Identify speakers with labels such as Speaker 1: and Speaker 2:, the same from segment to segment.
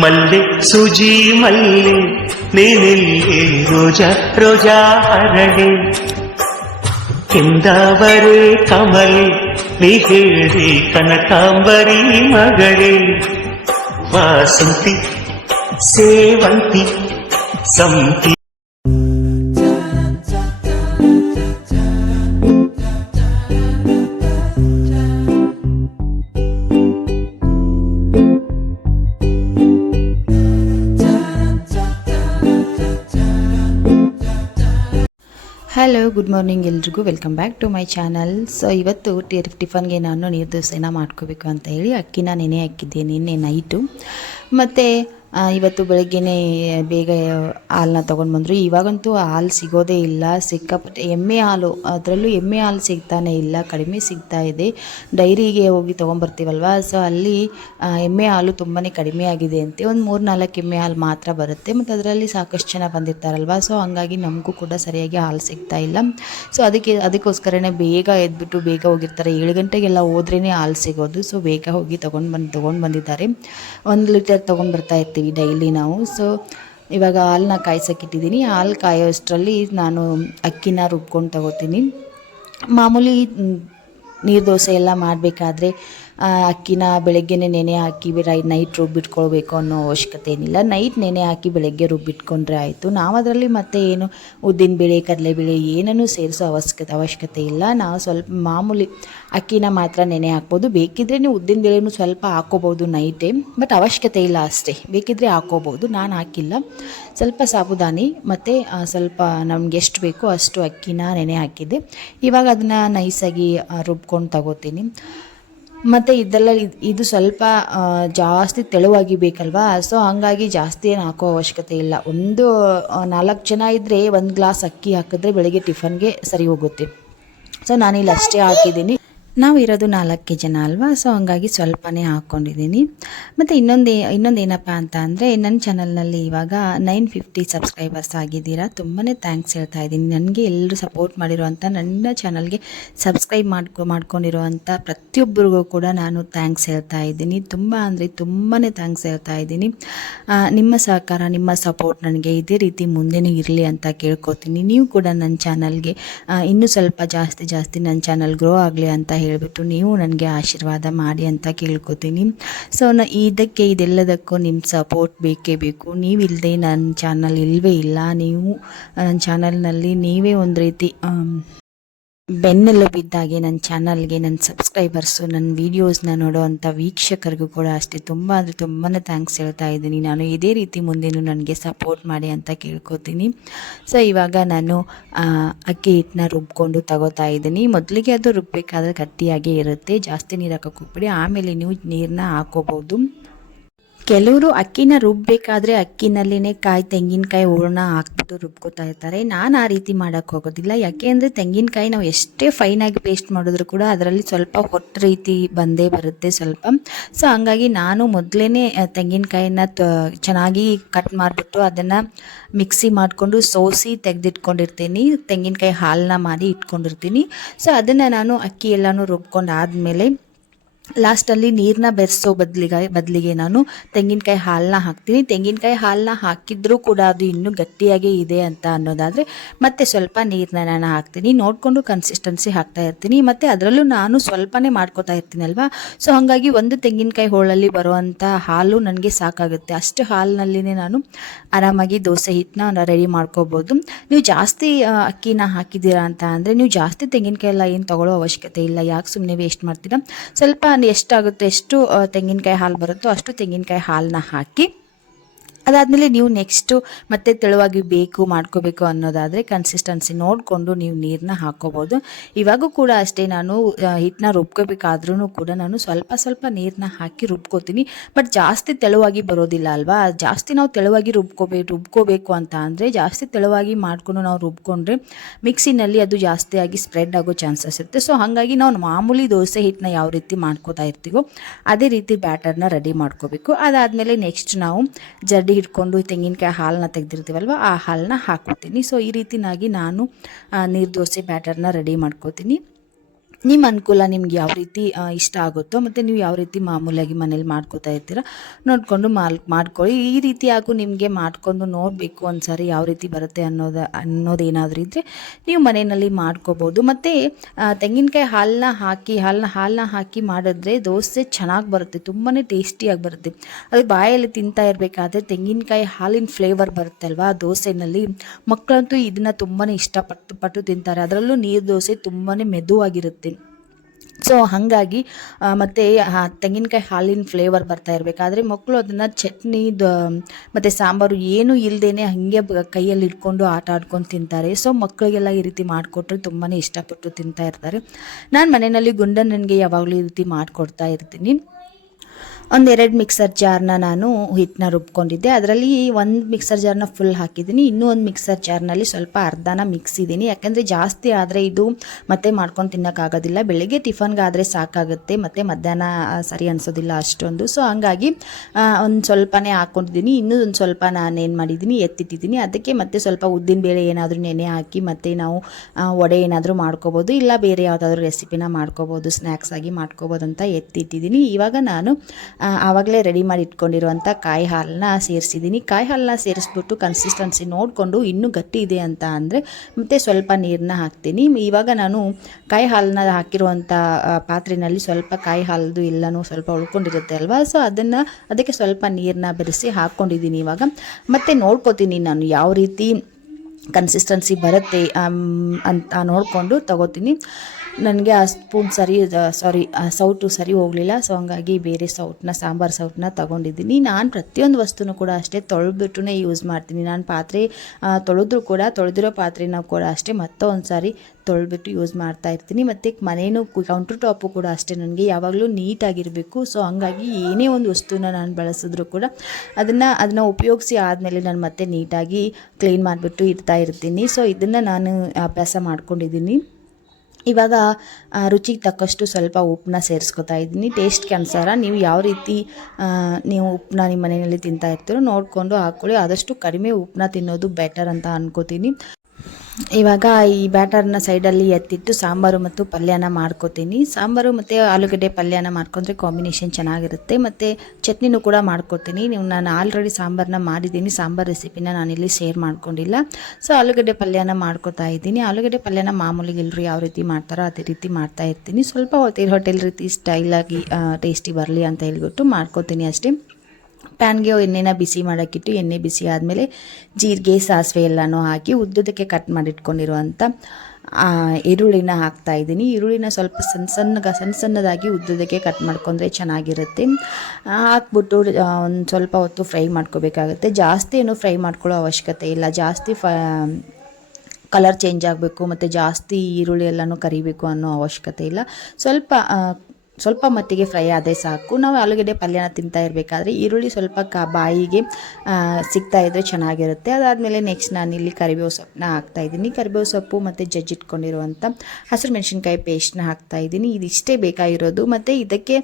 Speaker 1: ಮಲ್ಲೆ ಸುಜಿ ಮಲ್ಲೆ ನೀನೆಲ್ಲಿ ರೋಜಾ ರೋಜಾ ಹರಳೆ ಕೆಂದಾವರೆ ಕಮಲೆ ನೀ ಹೇಳಿ ಕನಕಾಂಬರಿ ಮಗಳೇ ವಾಸಂತಿ ಸೇವಂತಿ ಸಂತಿ
Speaker 2: hello good morning ಎಲ್ರಿಗೂ. Welcome back to my channel so ಇವತ್ತು ಟಿ ಟಿಫನ್ಗೆ ನಾನು ನೀರು ದೋಸೆನ ಮಾಡ್ಕೋಬೇಕು ಅಂತ ಹೇಳಿ ಅಕ್ಕಿನ ನೆನೆ ಹಾಕಿದ್ದೆ ನಿನ್ನೆ ನೈಟು ಮತ್ತು ಇವತ್ತು ಬೆಳಗ್ಗೆನೇ ಬೇಗ ಹಾಲನ್ನ ತೊಗೊಂಡು ಬಂದರು. ಇವಾಗಂತೂ ಹಾಲು ಸಿಗೋದೇ ಇಲ್ಲ. ಸಿಕ್ಕಾಪಟ್ಟೆ ಎಮ್ಮೆ ಹಾಲು, ಅದರಲ್ಲೂ ಎಮ್ಮೆ ಹಾಲು ಸಿಗ್ತಾನೆ ಇಲ್ಲ. ಕಡಿಮೆ ಸಿಗ್ತಾ ಇದೆ. ಡೈರಿಗೆ ಹೋಗಿ ತೊಗೊಂಬರ್ತೀವಲ್ವ? ಸೊ ಅಲ್ಲಿ ಎಮ್ಮೆ ಹಾಲು ತುಂಬಾ ಕಡಿಮೆ ಆಗಿದೆ ಅಂತೆ. ಒಂದು ಮೂರು ನಾಲ್ಕು ಎಮ್ಮೆ ಹಾಲು ಮಾತ್ರ ಬರುತ್ತೆ. ಮತ್ತು ಅದರಲ್ಲಿ ಸಾಕಷ್ಟು ಜನ ಬಂದಿರ್ತಾರಲ್ವ? ಸೊ ಹಂಗಾಗಿ ನಮಗೂ ಕೂಡ ಸರಿಯಾಗಿ ಹಾಲು ಸಿಗ್ತಾ ಇಲ್ಲ. ಸೊ ಅದಕ್ಕೆ, ಅದಕ್ಕೋಸ್ಕರನೇ ಬೇಗ ಎದ್ಬಿಟ್ಟು ಬೇಗ ಹೋಗಿರ್ತಾರೆ. ಏಳು ಗಂಟೆಗೆಲ್ಲ ಹೋದ್ರೇ ಹಾಲು ಸಿಗೋದು. ಸೊ ಬೇಗ ಹೋಗಿ ತೊಗೊಂಡು ಬಂದು, ತೊಗೊಂಡು ಬಂದಿದ್ದಾರೆ. ಒಂದು ಲೀಟರ್ ತೊಗೊಂಡು ಬರ್ತಾ ಇರ್ತೀವಿ. ಡೈಲಿ ನಾವು. ಸೊ ಇವಾಗ ಹಾಲನ್ನ ಕಾಯ್ಸೋಕ್ಕಿಟ್ಟಿದ್ದೀನಿ ಹಾಲು ಕಾಯೋಷ್ಟರಲ್ಲಿ ನಾನು ಅಕ್ಕಿನ ರುಬ್ಕೊಂಡು ತಗೋತೀನಿ. ಮಾಮೂಲಿ ನೀರು ದೋಸೆ ಎಲ್ಲ ಮಾಡಬೇಕಾದ್ರೆ ಅಕ್ಕಿನ ಬೆಳಗ್ಗೆನೆ ನೆನೆ ಹಾಕಿ ರೈ ನೈಟ್ ರುಬ್ಬಿಟ್ಕೊಳ್ಬೇಕು ಅನ್ನೋ ಅವಶ್ಯಕತೆ ಏನಿಲ್ಲ. ನೈಟ್ ನೆನೆ ಹಾಕಿ ಬೆಳಗ್ಗೆ ರುಬ್ಬಿಟ್ಕೊಂಡ್ರೆ ಆಯಿತು. ನಾವು ಅದರಲ್ಲಿ ಮತ್ತೆ ಏನು ಉದ್ದಿನ ಉದ್ದಿನಬೇಳೆ ಕಡಲೆಬೇಳೆ ಏನನ್ನು ಸೇರಿಸೋ ಅವಶ್ಯಕತೆ ಅವಶ್ಯಕತೆ ಇಲ್ಲ. ನಾವು ಸ್ವಲ್ಪ ಮಾಮೂಲಿ ಅಕ್ಕಿನ ಮಾತ್ರ ನೆನೆ ಹಾಕ್ಬೋದು. ಬೇಕಿದ್ರೆ ನೀವು ಉದ್ದಿನಬೇಳೆನೂ ಸ್ವಲ್ಪ ಹಾಕ್ಕೋಬೋದು ನೈಟೇ ಬಟ್ ಅವಶ್ಯಕತೆ ಇಲ್ಲ ಅಷ್ಟೇ. ಬೇಕಿದ್ರೆ ಹಾಕ್ಕೋಬೋದು. ನಾನು ಹಾಕಿಲ್ಲ. ಸ್ವಲ್ಪ ಸಾಬುದಾನಿ ಮತ್ತು ಸ್ವಲ್ಪ ನಮ್ಗೆ ಎಷ್ಟು ಬೇಕೋ ಅಷ್ಟು ಅಕ್ಕಿನ ನೆನೆ ಹಾಕಿದ್ದೆ. ಇವಾಗ ಅದನ್ನು ನೈಸಾಗಿ ರುಬ್ಕೊಂಡು ತಗೋತೀನಿ. ಮತ್ತು ಇದೆಲ್ಲ ಇದ್- ಸ್ವಲ್ಪ ಜಾಸ್ತಿ ತೆಳುವಾಗಿ ಬೇಕಲ್ವಾ ಸೊ ಹಂಗಾಗಿ ಜಾಸ್ತಿ ಏನು ಹಾಕೋ ಅವಶ್ಯಕತೆ ಇಲ್ಲ. ಒಂದು ನಾಲ್ಕು ಜನ ಇದ್ದರೆ ಒಂದು ಗ್ಲಾಸ್ ಅಕ್ಕಿ ಹಾಕಿದ್ರೆ ಬೆಳಗ್ಗೆ ಟಿಫನ್ಗೆ ಸರಿ ಹೋಗುತ್ತೆ. ಸೊ ನಾನಿಲ್ಲಿ ಅಷ್ಟೇ ಹಾಕಿದ್ದೀನಿ. ನಾವು ಇರೋದು ನಾಲ್ಕು ಜನ ಅಲ್ವಾ? ಸೊ ಹಂಗಾಗಿ ಸ್ವಲ್ಪನೇ ಹಾಕ್ಕೊಂಡಿದ್ದೀನಿ ಮತ್ತು ಇನ್ನೊಂದು ಇನ್ನೊಂದು ಏನಪ್ಪ ಅಂತ ಅಂದರೆ, ನನ್ನ ಚಾನಲ್ನಲ್ಲಿ ಇವಾಗ ನೈನ್ ಫಿಫ್ಟಿ ಸಬ್ಸ್ಕ್ರೈಬರ್ಸ್ ಆಗಿದ್ದೀರಾ? ತುಂಬಾ ಥ್ಯಾಂಕ್ಸ್ ಹೇಳ್ತಾ ಇದ್ದೀನಿ. ನನಗೆ ಎಲ್ಲರೂ ಸಪೋರ್ಟ್ ಮಾಡಿರುವಂಥ ನನ್ನ ಚಾನಲ್ಗೆ ಸಬ್ಸ್ಕ್ರೈಬ್ ಮಾಡ್ಕೊ ಮಾಡ್ಕೊಂಡಿರುವಂಥ ಪ್ರತಿಯೊಬ್ಬರಿಗೂ ಕೂಡ ನಾನು ಥ್ಯಾಂಕ್ಸ್ ಹೇಳ್ತಾ ಇದ್ದೀನಿ. ತುಂಬ ಅಂದರೆ ತುಂಬಾ ಥ್ಯಾಂಕ್ಸ್ ಹೇಳ್ತಾ ಇದ್ದೀನಿ. ನಿಮ್ಮ ಸಹಕಾರ, ನಿಮ್ಮ ಸಪೋರ್ಟ್ ನನಗೆ ಇದೇ ರೀತಿ ಮುಂದೆನೂ ಇರಲಿ ಅಂತ ಕೇಳ್ಕೊತೀನಿ. ನೀವು ಕೂಡ ನನ್ನ ಚಾನಲ್ಗೆ ಇನ್ನೂ ಸ್ವಲ್ಪ ಜಾಸ್ತಿ ಜಾಸ್ತಿ ನನ್ನ ಚಾನಲ್ ಗ್ರೋ ಆಗಲಿ ಅಂತ ಹೇಳಿಬಿಟ್ಟು ನೀವು ನನಗೆ ಆಶೀರ್ವಾದ ಮಾಡಿ ಅಂತ ಕೇಳ್ಕೊತೀನಿ. ಸೊ ನ ಇದಕ್ಕೆ ಇದೆಲ್ಲದಕ್ಕೂ ನಿಮ್ಮ ಸಪೋರ್ಟ್ ಬೇಕೇ ಬೇಕು. ನೀವಿಲ್ಲದೆ ನನ್ನ ಚಾನಲ್ ಇಲ್ಲವೇ ಇಲ್ಲ. ನೀವು ನನ್ನ ಚಾನಲ್ನಲ್ಲಿ ನೀವೇ ಒಂದು ರೀತಿ ಬೆನ್ನೆಲುಬಿದ್ದಾಗೆ ನನ್ನ ಚಾನಲ್ಗೆ, ನನ್ನ ಸಬ್ಸ್ಕ್ರೈಬರ್ಸು, ನನ್ನ ವೀಡಿಯೋಸ್ನ ನೋಡೋವಂಥ ವೀಕ್ಷಕರಿಗೂ ಕೂಡ ಅಷ್ಟೇ ತುಂಬ ಅಂದರೆ ತುಂಬಾ ಥ್ಯಾಂಕ್ಸ್ ಹೇಳ್ತಾ ಇದ್ದೀನಿ. ನಾನು ಇದೇ ರೀತಿ ಮುಂದೆನೂ ನನಗೆ ಸಪೋರ್ಟ್ ಮಾಡಿ ಅಂತ ಕೇಳ್ಕೊತೀನಿ. ಸೊ, ಇವಾಗ ನಾನು ಅಕ್ಕಿ ಹಿಟ್ಟನ್ನ ರುಬ್ಕೊಂಡು ತಗೋತಾ ಇದ್ದೀನಿ. ಮೊದಲಿಗೆ ಅದು ರುಬ್ಬಬೇಕಾದ್ರೆ ಗಟ್ಟಿಯಾಗೇ ಇರುತ್ತೆ. ಜಾಸ್ತಿ ನೀರು ಹಾಕೋಕೆ ಹೋಗ್ಬಿಡಿ. ಆಮೇಲೆ ನೀವು ನೀರನ್ನ ಹಾಕೋಬೋದು. ಕೆಲವರು ಅಕ್ಕಿನ ರುಬ್ಬೇಕಾದ್ರೆ ಅಕ್ಕಿನಲ್ಲಿನೇ ಕಾಯಿ ತೆಂಗಿನಕಾಯಿ ಹೂರ್ಣ ಹಾಕ್ಬಿಟ್ಟು ರುಬ್ಕೋತಾ ಇರ್ತಾರೆ. ನಾನು ಆ ರೀತಿ ಮಾಡೋಕ್ಕೆ ಹೋಗೋದಿಲ್ಲ. ಯಾಕೆ ಅಂದರೆ ತೆಂಗಿನಕಾಯಿ ನಾವು ಎಷ್ಟೇ ಫೈನಾಗಿ ಪೇಸ್ಟ್ ಮಾಡಿದ್ರು ಕೂಡ ಅದರಲ್ಲಿ ಸ್ವಲ್ಪ ಹೊಟ್ಟ ರೀತಿ ಬಂದೇ ಬರುತ್ತೆ ಸ್ವಲ್ಪ. ಸೊ ಹಂಗಾಗಿ ನಾನು ಮೊದಲೇ ತೆಂಗಿನಕಾಯಿನ ಚೆನ್ನಾಗಿ ಕಟ್ ಮಾಡಿಬಿಟ್ಟು ಅದನ್ನು ಮಿಕ್ಸಿ ಮಾಡಿಕೊಂಡು ಸೋಸಿ ತೆಗೆದಿಟ್ಕೊಂಡಿರ್ತೀನಿ. ತೆಂಗಿನಕಾಯಿ ಹಾಲನ್ನ ಮಾಡಿ ಇಟ್ಕೊಂಡಿರ್ತೀನಿ. ಸೊ ಅದನ್ನು ನಾನು ಅಕ್ಕಿ ಎಲ್ಲನೂ ರುಬ್ಕೊಂಡು ಆದಮೇಲೆ ಲಾಸ್ಟಲ್ಲಿ ನೀರನ್ನ ಬೆರೆಸೋ ಬದಲಿಗೆ ಬದಲಿಗೆ ನಾನು ತೆಂಗಿನಕಾಯಿ ಹಾಲನ್ನ ಹಾಕ್ತೀನಿ. ತೆಂಗಿನಕಾಯಿ ಹಾಲನ್ನ ಹಾಕಿದ್ರೂ ಕೂಡ ಅದು ಇನ್ನೂ ಗಟ್ಟಿಯಾಗೇ ಇದೆ ಅಂತ ಅನ್ನೋದಾದರೆ ಮತ್ತೆ ಸ್ವಲ್ಪ ನೀರನ್ನ ನಾನು ಹಾಕ್ತೀನಿ. ನೋಡಿಕೊಂಡು ಕನ್ಸಿಸ್ಟೆನ್ಸಿ ಹಾಕ್ತಾ ಇರ್ತೀನಿ. ಮತ್ತು ಅದರಲ್ಲೂ ನಾನು ಸ್ವಲ್ಪನೇ ಮಾಡ್ಕೋತಾ ಇರ್ತೀನಲ್ವಾ? ಸೊ ಹಾಗಾಗಿ ಒಂದು ತೆಂಗಿನಕಾಯಿ ಹೋಳಲ್ಲಿ ಬರುವಂಥ ಹಾಲು ನನಗೆ ಸಾಕಾಗುತ್ತೆ. ಅಷ್ಟು ಹಾಲಿನಲ್ಲಿನೇ ನಾನು ಆರಾಮಾಗಿ ದೋಸೆ ಹಿಟ್ಟನ್ನ ರೆಡಿ ಮಾಡ್ಕೋಬೋದು. ನೀವು ಜಾಸ್ತಿ ಅಕ್ಕಿನ ಹಾಕಿದ್ದೀರಾ ಅಂತ ಅಂದರೆ ನೀವು ಜಾಸ್ತಿ ತೆಂಗಿನಕಾಯಿ ಎಲ್ಲ ಏನು ತೊಗೊಳ್ಳೋ ಅವಶ್ಯಕತೆ ಇಲ್ಲ. ಯಾಕೆ ಸುಮ್ಮನೆ ವೇಸ್ಟ್ ಮಾಡ್ತೀರಾ? ಸ್ವಲ್ಪ ಎಷ್ಟಾಗುತ್ತೆ ಎಷ್ಟು ತೆಂಗಿನಕಾಯಿ ಹಾಲು ಬರುತ್ತೋ ಅಷ್ಟು ತೆಂಗಿನಕಾಯಿ ಹಾಲನ್ನ ಹಾಕಿ ಅದಾದಮೇಲೆ ನೀವು ನೆಕ್ಸ್ಟು ಮತ್ತೆ ತೆಳುವಾಗಿ ಬೇಕು, ಮಾಡ್ಕೋಬೇಕು ಅನ್ನೋದಾದರೆ ಕನ್ಸಿಸ್ಟೆನ್ಸಿ ನೋಡಿಕೊಂಡು ನೀವು ನೀರನ್ನ ಹಾಕ್ಕೋಬೋದು ಇವಾಗೂ ಕೂಡ ಅಷ್ಟೇ ನಾನು ಹಿಟ್ಟನ್ನ ರುಬ್ಕೋಬೇಕಾದ್ರೂ ಕೂಡ ನಾನು ಸ್ವಲ್ಪ ಸ್ವಲ್ಪ ನೀರನ್ನ ಹಾಕಿ ರುಬ್ಕೋತೀನಿ. ಬಟ್ ಜಾಸ್ತಿ ತೆಳುವಾಗಿ ಬರೋದಿಲ್ಲ ಅಲ್ವಾ? ಜಾಸ್ತಿ ನಾವು ತೆಳುವಾಗಿ ರುಬ್ಕೋಬೇಕು ರುಬ್ಕೋಬೇಕು ಅಂತ ಅಂದರೆ ಜಾಸ್ತಿ ತೆಳುವಾಗಿ ಮಾಡಿಕೊಂಡು ನಾವು ರುಬ್ಕೊಂಡ್ರೆ ಮಿಕ್ಸಿನಲ್ಲಿ ಅದು ಜಾಸ್ತಿಯಾಗಿ ಸ್ಪ್ರೆಡ್ ಆಗೋ ಚಾನ್ಸಸ್ ಇರುತ್ತೆ. ಸೊ ಹಾಗಾಗಿ ನಾವು ಮಾಮೂಲಿ ದೋಸೆ ಹಿಟ್ಟನ್ನ ಯಾವ ರೀತಿ ಮಾಡ್ಕೋತಾ ಇರ್ತೀವೋ ಅದೇ ರೀತಿ ಬ್ಯಾಟರ್ನ ರೆಡಿ ಮಾಡ್ಕೋಬೇಕು. ಅದಾದಮೇಲೆ ನೆಕ್ಸ್ಟ್ ನಾವು ಜಡ್ಡಿ ಹಿಡ್ಕೊಂಡು ತೆಂಗಿನಕಾಯಿ ಹಾಲನ್ನ ತೆಗೆದಿರ್ತೀವಲ್ವ, ಆ ಹಾಲನ್ನ ಹಾಕ್ಕೊತೀನಿ ಸೊ ಈ ರೀತಿನಾಗಿ ನಾನು ನೀರು ದೋಸೆ ಬ್ಯಾಟರ್ನ ರೆಡಿ ಮಾಡ್ಕೋತೀನಿ. ನಿಮ್ಮ ಅನುಕೂಲ ನಿಮ್ಗೆ ಯಾವ ರೀತಿ ಇಷ್ಟ ಆಗುತ್ತೋ, ಮತ್ತು ನೀವು ಯಾವ ರೀತಿ ಮಾಮೂಲಾಗಿ ಮನೇಲಿ ಮಾಡ್ಕೋತಾ ಇರ್ತೀರ, ನೋಡಿಕೊಂಡು ಮಾಲ್, ಮಾಡ್ಕೊಳ್ಳಿ. ಈ ರೀತಿ ಹಾಗೂ ನಿಮಗೆ ಮಾಡ್ಕೊಂಡು ನೋಡಬೇಕು ಒಂದ್ಸಾರಿ ಯಾವ ರೀತಿ ಬರುತ್ತೆ ಅನ್ನೋದು ಅನ್ನೋದೇನಾದರೂ ಇದ್ದರೆ ನೀವು ಮನೆಯಲ್ಲಿ ಮಾಡ್ಕೋಬೋದು. ಮತ್ತು ತೆಂಗಿನಕಾಯಿ ಹಾಲನ್ನ ಹಾಕಿ ಹಾಲನ್ನ ಹಾಲನ್ನ ಹಾಕಿ ಮಾಡಿದ್ರೆ ದೋಸೆ ಚೆನ್ನಾಗಿ ಬರುತ್ತೆ ತುಂಬಾ ಟೇಸ್ಟಿಯಾಗಿ ಬರುತ್ತೆ. ಅದು ಬಾಯಲ್ಲಿ ತಿಂತಾ ಇರಬೇಕಾದ್ರೆ ತೆಂಗಿನಕಾಯಿ ಹಾಲಿನ ಫ್ಲೇವರ್ ಬರುತ್ತೆ ಅಲ್ವಾ ಆ ದೋಸೆನಲ್ಲಿ ಮಕ್ಕಳಂತೂ ಇದನ್ನು ತುಂಬಾ ಇಷ್ಟಪಟ್ಟು, ಪಟ್ಟು ತಿಂತಾರೆ. ಅದರಲ್ಲೂ ನೀರು ದೋಸೆ ತುಂಬಾ ಮೆದುವಾಗಿರುತ್ತೆ. ಸೊ ಹಾಗಾಗಿ ಮತ್ತು ತೆಂಗಿನಕಾಯಿ ಹಾಲಿನ ಫ್ಲೇವರ್ ಬರ್ತಾ ಇರಬೇಕಾದ್ರೆ ಮಕ್ಕಳು ಅದನ್ನು ಚಟ್ನಿ, ದ, ಮತ್ತು ಸಾಂಬಾರು ಏನೂ ಇಲ್ಲದೇ ಹಾಗೆ ಕೈಯಲ್ಲಿ ಇಟ್ಕೊಂಡು ಆಟ ಆಡ್ಕೊಂಡು ತಿಂತಾರೆ. ಸೊ ಮಕ್ಕಳಿಗೆಲ್ಲ ಈ ರೀತಿ ಮಾಡಿಕೊಟ್ರೆ ತುಂಬಾ ಇಷ್ಟಪಟ್ಟು ತಿಂತಾ ಇರ್ತಾರೆ. ನಾನು ಮನೆಯಲ್ಲಿ ಗುಂಡನಿಗೆ ಯಾವಾಗಲೂ ಈ ರೀತಿ ಮಾಡಿಕೊಡ್ತಾ ಇರ್ತೀನಿ. ಒಂದೆರಡು ಮಿಕ್ಸರ್ ಜಾರ್ನ ನಾನು ಹಿಟ್ಟನ್ನ ರುಬ್ಕೊಂಡಿದ್ದೆ. ಅದರಲ್ಲಿ ಒಂದು ಮಿಕ್ಸರ್ ಜಾರ್ನ ಫುಲ್ ಹಾಕಿದ್ದೀನಿ. ಇನ್ನೂ ಒಂದು ಮಿಕ್ಸರ್ ಜಾರ್ನಲ್ಲಿ ಸ್ವಲ್ಪ ಅರ್ಧನ ಮಿಕ್ಸಿದ್ದೀನಿ ಯಾಕೆಂದರೆ ಜಾಸ್ತಿ ಆದರೆ ಇದು ಮತ್ತೆ ಮಾಡ್ಕೊಂಡು ತಿನ್ನೋಕ್ಕಾಗೋದಿಲ್ಲ. ಬೆಳಿಗ್ಗೆ ಟಿಫನ್ಗಾದರೆ ಸಾಕಾಗುತ್ತೆ. ಮತ್ತು ಮಧ್ಯಾಹ್ನ ಸರಿ ಅನಿಸೋದಿಲ್ಲ ಅಷ್ಟೊಂದು. ಸೊ ಹಂಗಾಗಿ ಒಂದು ಸ್ವಲ್ಪನೇ ಹಾಕ್ಕೊಂಡಿದ್ದೀನಿ ಇನ್ನೂ ಒಂದು ಸ್ವಲ್ಪ ನಾನೇನು ಮಾಡಿದ್ದೀನಿ, ಎತ್ತಿಟ್ಟಿದ್ದೀನಿ. ಅದಕ್ಕೆ ಮತ್ತೆ ಸ್ವಲ್ಪ ಉದ್ದಿನ ಬೇಳೆ ಏನಾದರೂ ನೆನೆ ಹಾಕಿ ಮತ್ತೆ ನಾವು ವಡೆ ಏನಾದರೂ ಮಾಡ್ಕೋಬೋದು. ಇಲ್ಲ ಬೇರೆ ಯಾವುದಾದ್ರೂ ರೆಸಿಪಿನ ಮಾಡ್ಕೋಬೋದು ಸ್ನ್ಯಾಕ್ಸ್ ಆಗಿ ಮಾಡ್ಕೋಬೋದು ಅಂತ ಎತ್ತಿಟ್ಟಿದ್ದೀನಿ. ಇವಾಗ ನಾನು ಆವಾಗಲೇ ರೆಡಿ ಮಾಡಿ ಇಟ್ಕೊಂಡಿರುವಂಥ ಕಾಯಿ ಹಾಲನ್ನ ಸೇರಿಸಿದ್ದೀನಿ. ಕಾಯಿ ಹಾಲನ್ನ ಸೇರಿಸ್ಬಿಟ್ಟು ಕನ್ಸಿಸ್ಟೆನ್ಸಿ ನೋಡಿಕೊಂಡು ಇನ್ನೂ ಗಟ್ಟಿ ಇದೆ ಅಂತ ಅಂದರೆ ಮತ್ತು ಸ್ವಲ್ಪ ನೀರನ್ನ ಹಾಕ್ತೀನಿ. ಇವಾಗ ನಾನು ಕಾಯಿ ಹಾಲನ್ನ ಹಾಕಿರುವಂಥ ಪಾತ್ರೆಯಲ್ಲಿ ಸ್ವಲ್ಪ ಕಾಯಿ ಹಾಲದು ಎಲ್ಲನೂ ಸ್ವಲ್ಪ ಉಳ್ಕೊಂಡಿರುತ್ತೆ ಅಲ್ವಾ? ಸೊ ಅದನ್ನು, ಅದಕ್ಕೆ ಸ್ವಲ್ಪ ನೀರನ್ನ ಬೆರೆಸಿ ಹಾಕ್ಕೊಂಡಿದ್ದೀನಿ ಇವಾಗ. ಮತ್ತು ನೋಡ್ಕೋತೀನಿ ನಾನು ಯಾವ ರೀತಿ ಕನ್ಸಿಸ್ಟೆನ್ಸಿ ಬರುತ್ತೆ. ಅಂತ ನೋಡಿಕೊಂಡು ತಗೋತೀನಿ. ನನಗೆ ಆ ಸ್ಪೂನ್ ಸರಿ ಸಾರಿ ಆ ಸೌಟು ಸರಿ ಹೋಗಲಿಲ್ಲ. ಸೊ ಹಂಗಾಗಿ ಬೇರೆ ಸೌಟನ್ನ ಸಾಂಬಾರು ಸೌಟನ್ನ ತಗೊಂಡಿದ್ದೀನಿ. ನಾನು ಪ್ರತಿಯೊಂದು ವಸ್ತುನೂ ಕೂಡ ಅಷ್ಟೇ ತೊಳೆದ್ಬಿಟ್ಟುನೇ ಯೂಸ್ ಮಾಡ್ತೀನಿ. ನಾನು ಪಾತ್ರೆ ತೊಳೆದ್ರೂ ಕೂಡ, ತೊಳೆದಿರೋ ಪಾತ್ರೆನ ಕೂಡ ಅಷ್ಟೇ ಮತ್ತೊಂದು ಸಾರಿ ತೊಳೆದ್ಬಿಟ್ಟು ಯೂಸ್ ಮಾಡ್ತಾ ಇರ್ತೀನಿ. ಮತ್ತು ಮನೇನು ಕೌಂಟರ್ ಟಾಪು ಕೂಡ ಅಷ್ಟೇ ನನಗೆ ಯಾವಾಗಲೂ ನೀಟಾಗಿರಬೇಕು ಸೊ ಹಂಗಾಗಿ ಏನೇ ಒಂದು ವಸ್ತುನ ನಾನು ಬಳಸಿದ್ರು ಕೂಡ ಅದನ್ನು ಅದನ್ನು ಉಪಯೋಗಿಸಿ ಆದಮೇಲೆ ನಾನು ಮತ್ತೆ ನೀಟಾಗಿ ಕ್ಲೀನ್ ಮಾಡಿಬಿಟ್ಟು ಇಡ್ತಾ ಇರ್ತೀನಿ. ಸೊ ಇದನ್ನು ನಾನು ಅಭ್ಯಾಸ ಮಾಡ್ಕೊಂಡಿದ್ದೀನಿ. ಇವಾಗ ರುಚಿಗೆ ತಕ್ಕಷ್ಟು ಸ್ವಲ್ಪ ಉಪ್ಪನ್ನ ಸೇರಿಸ್ಕೊತಾ ಇದ್ದೀನಿ. ಟೇಸ್ಟ್ಗೆ ಅನುಸಾರ ನೀವು ಯಾವ ರೀತಿ ನೀವು ಉಪ್ಪನ್ನ ನಿಮ್ಮ ಮನೆಯಲ್ಲಿ ತಿಂತಾ ಇರ್ತೀರೋ ನೋಡಿಕೊಂಡು ಹಾಕ್ಕೊಳ್ಳಿ ಆದಷ್ಟು ಕಡಿಮೆ ಉಪ್ಪನ್ನ ತಿನ್ನೋದು ಬೆಟರ್ ಅಂತ ಅನ್ಕೋತೀನಿ. ಇವಾಗ ಈ ಬ್ಯಾಟರ್ನ ಸೈಡಲ್ಲಿ ಎತ್ತಿಟ್ಟು ಸಾಂಬಾರು ಮತ್ತು ಪಲ್ಯನ ಮಾಡ್ಕೋತೀನಿ. ಸಾಂಬಾರು ಮತ್ತು ಆಲೂಗಡ್ಡೆ ಪಲ್ಯನ ಮಾಡ್ಕೊಂಡ್ರೆ ಕಾಂಬಿನೇಷನ್ ಚೆನ್ನಾಗಿರುತ್ತೆ. ಮತ್ತು ಚಟ್ನಿನೂ ಕೂಡ ಮಾಡ್ಕೊತೀನಿ. ನೀವು ನಾನು ಆಲ್ರೆಡಿ ಸಾಂಬಾರನ್ನ ಮಾಡಿದ್ದೀನಿ. ಸಾಂಬಾರು ರೆಸಿಪಿನ ನಾನಿಲ್ಲಿ ಶೇರ್ ಮಾಡ್ಕೊಂಡಿಲ್ಲ. ಸೊ, ಆಲೂಗಡ್ಡೆ ಪಲ್ಯನ ಮಾಡ್ಕೊತಾ ಇದ್ದೀನಿ. ಆಲೂಗಡ್ಡೆ ಪಲ್ಯನ ಮಾಮೂಲಿಗೆ ಎಲ್ಲರೂ ಯಾವ ರೀತಿ ಮಾಡ್ತಾರೋ ಅದೇ ರೀತಿ ಮಾಡ್ತಾ ಇರ್ತೀನಿ. ಸ್ವಲ್ಪ ಹೋಟೆಲ್ ಹೋಟೆಲ್ ರೀತಿ ಸ್ಟೈಲಾಗಿ ಟೇಸ್ಟಿ ಬರಲಿ ಅಂತ ಹೇಳ್ಬಿಟ್ಟು ಮಾಡ್ಕೋತೀನಿ ಅಷ್ಟೇ. ಪ್ಯಾನ್ಗೆ ಎಣ್ಣೆನ ಬಿಸಿ ಮಾಡೋಕ್ಕಿಟ್ಟು ಎಣ್ಣೆ ಬಿಸಿ ಆದಮೇಲೆ ಜೀರಿಗೆ, ಸಾಸಿವೆ ಎಲ್ಲನೂ ಹಾಕಿ ಉದ್ದದಕ್ಕೆ ಕಟ್ ಮಾಡಿಟ್ಕೊಂಡಿರುವಂಥ ಈರುಳ್ಳಿನ ಹಾಕ್ತಾ ಇದ್ದೀನಿ. ಈರುಳ್ಳಿನ ಸ್ವಲ್ಪ ಸಣ್ಣ ಸಣ್ಣಗ ಸಣ್ಣ ಸಣ್ಣದಾಗಿ ಉದ್ದದಕ್ಕೆ ಕಟ್ ಮಾಡ್ಕೊಂಡ್ರೆ ಚೆನ್ನಾಗಿರುತ್ತೆ. ಹಾಕ್ಬಿಟ್ಟು ಒಂದು ಸ್ವಲ್ಪ ಹೊತ್ತು ಫ್ರೈ ಮಾಡ್ಕೋಬೇಕಾಗುತ್ತೆ. ಜಾಸ್ತಿ ಏನು ಫ್ರೈ ಮಾಡ್ಕೊಳ್ಳೋ ಅವಶ್ಯಕತೆ ಇಲ್ಲ. ಜಾಸ್ತಿ ಫ ಕಲರ್ ಚೇಂಜ್ ಆಗಬೇಕು, ಮತ್ತು ಜಾಸ್ತಿ ಈರುಳ್ಳಿ ಎಲ್ಲನೂ ಕರಿಬೇಕು ಅನ್ನೋ ಅವಶ್ಯಕತೆ ಇಲ್ಲ. ಸ್ವಲ್ಪ ಸ್ವಲ್ಪ ಮಟ್ಟಿಗೆ ಫ್ರೈ ಆದರೆ ಸಾಕು. ನಾವು ಆಲೂಗಡ್ಡೆ ಪಲ್ಯನ ತಿಂತಾ ಇರಬೇಕಾದ್ರೆ ಈರುಳ್ಳಿ ಸ್ವಲ್ಪ ಕ, ಬಾಯಿಗೆ ಸಿಗ್ತಾ ಇದ್ದರೆ ಚೆನ್ನಾಗಿರುತ್ತೆ. ಅದಾದಮೇಲೆ ನೆಕ್ಸ್ಟ್ ನಾನಿಲ್ಲಿ ಕರಿಬೇವು ಸೊಪ್ಪನ್ನ ಹಾಕ್ತಾ ಇದ್ದೀನಿ. ಕರಿಬೇವು ಸೊಪ್ಪು ಮತ್ತು ಜಜ್ಜಿಟ್ಕೊಂಡಿರುವಂಥ ಹಸಿರು ಮೆಣಸಿನ್ಕಾಯಿ ಪೇಸ್ಟ್ನ ಹಾಕ್ತಾ ಇದ್ದೀನಿ. ಇದಿಷ್ಟೇ ಬೇಕಾಗಿರೋದು. ಮತ್ತು ಇದಕ್ಕೆ